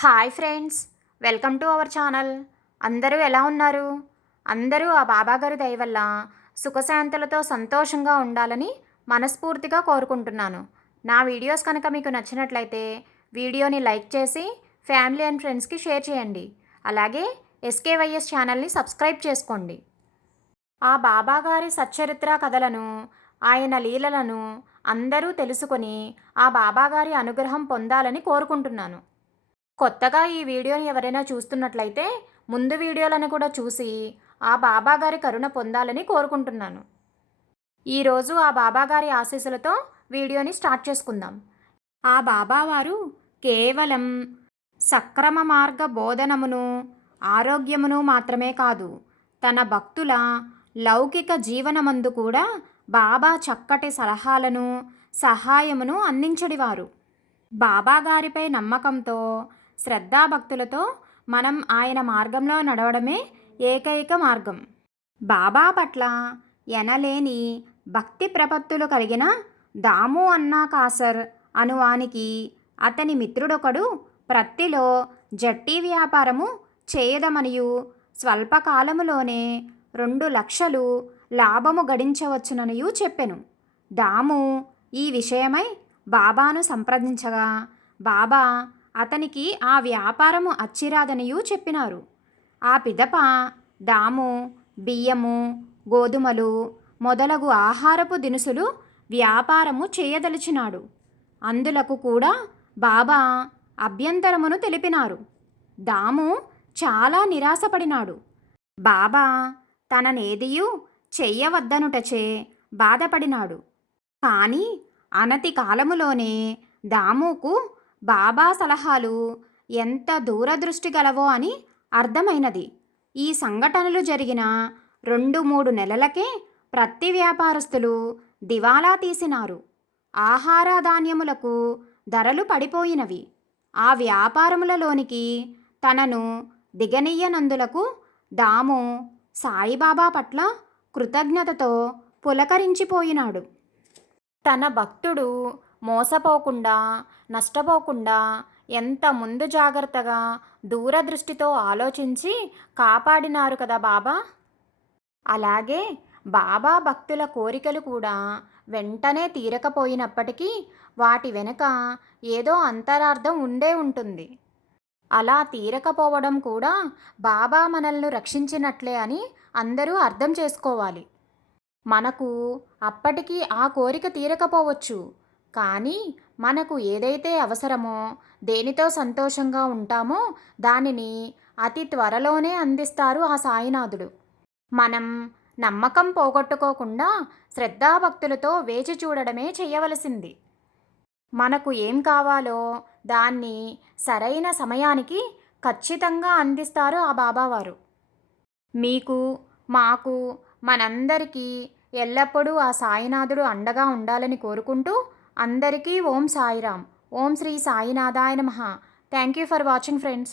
Hi friends welcome to our channel. అందరూ ఎలా ఉన్నారు? అందరూ ఆ బాబాగారి దయ వల్ల సుఖశాంతులతో సంతోషంగా ఉండాలని మనస్ఫూర్తిగా కోరుకుంటున్నాను. నా వీడియోస్ కనుక మీకు నచ్చినట్లయితే వీడియోని లైక్ చేసి ఫ్యామిలీ అండ్ ఫ్రెండ్స్కి షేర్ చేయండి. అలాగే ఎస్కేవైఎస్ ఛానల్ని సబ్స్క్రైబ్ చేసుకోండి. ఆ బాబాగారి సచ్చరిత్ర కథలను ఆయన లీలలను అందరూ తెలుసుకొని ఆ బాబాగారి అనుగ్రహం పొందాలని కోరుకుంటున్నాను. కొత్తగా ఈ వీడియోని ఎవరైనా చూస్తున్నట్లయితే ముందు వీడియోలను కూడా చూసి ఆ బాబాగారి కరుణ పొందాలని కోరుకుంటున్నాను. ఈరోజు ఆ బాబాగారి ఆశీస్సులతో వీడియోని స్టార్ట్ చేసుకుందాం. ఆ బాబావారు కేవలం సక్రమ మార్గ బోధనమును ఆరోగ్యమును మాత్రమే కాదు తన భక్తుల లౌకిక జీవనమందు కూడా బాబా చక్కటి సలహాలను సహాయమును అందించడివారు. బాబాగారిపై నమ్మకంతో శ్రద్ధాభక్తులతో మనం ఆయన మార్గంలో నడవడమే ఏకైక మార్గం. బాబా పట్ల ఎనలేని భక్తి ప్రపత్తులు కలిగిన దాము అన్నా కాసర్ అనువానికి అతని మిత్రుడొకడు ప్రత్తిలో జట్టి వ్యాపారము చేయదమనియు స్వల్పకాలములోనే రెండు లక్షలు లాభము గడించవచ్చుననియు చెప్పెను. దాము ఈ విషయమై బాబాను సంప్రదించగా బాబా అతనికి ఆ వ్యాపారము అచ్చిరాదనియు చెప్పినారు. ఆ పిదప దాము బియ్యము గోధుమలు మొదలగు ఆహారపు దినుసులు వ్యాపారము చేయదలిచినాడు. అందులకు కూడా బాబా అభ్యంతరమును తెలిపినారు. దాము చాలా నిరాశపడినాడు. బాబా తననేదియు చెయ్యవద్దనుటచే బాధపడినాడు. కానీ అనతి కాలములోనే దాముకు బాబా సలహాలు ఎంత దూరదృష్టి గలవో అని అర్థమైనది. ఈ సంఘటనలు జరిగిన రెండు మూడు నెలలకే ప్రతి వ్యాపారస్తులు దివాలా తీసినారు. ఆహార ధాన్యములకు ధరలు పడిపోయినవి. ఆ వ్యాపారములలోనికి తనను దిగనీయనందులకు దాము సాయిబాబా పట్ల కృతజ్ఞతతో పులకరించిపోయినాడు. తన భక్తుడు మోసపోకుండా నష్టపోకుండా ఎంత ముందు జాగ్రత్తగా దూరదృష్టితో ఆలోచించి కాపాడినారు కదా బాబా. అలాగే బాబా భక్తుల కోరికలు కూడా వెంటనే తీరకపోయినప్పటికీ వాటి వెనుక ఏదో అంతరార్థం ఉండే ఉంటుంది. అలా తీరకపోవడం కూడా బాబా మనల్ని రక్షించినట్లే అని అందరూ అర్థం చేసుకోవాలి. మనకు అప్పటికి ఆ కోరిక తీరకపోవచ్చు. కానీ మనకు ఏదైతే అవసరమో దేనితో సంతోషంగా ఉంటామో దానిని అతి త్వరలోనే అందిస్తారు ఆ సాయినాథుడు. మనం నమ్మకం పోగొట్టుకోకుండా శ్రద్ధాభక్తులతో వేచి చూడడమే చేయవలసింది. మనకు ఏం కావాలో దాన్ని సరైన సమయానికి ఖచ్చితంగా అందిస్తారు ఆ బాబావారు. మీకు మాకు మనందరికీ ఎల్లప్పుడూ ఆ సాయినాథుడు అండగా ఉండాలని కోరుకుంటూ అందరికీ ఓం సాయిరామ్. ఓం శ్రీ సాయినాథాయ నమ. Thank you for watching friends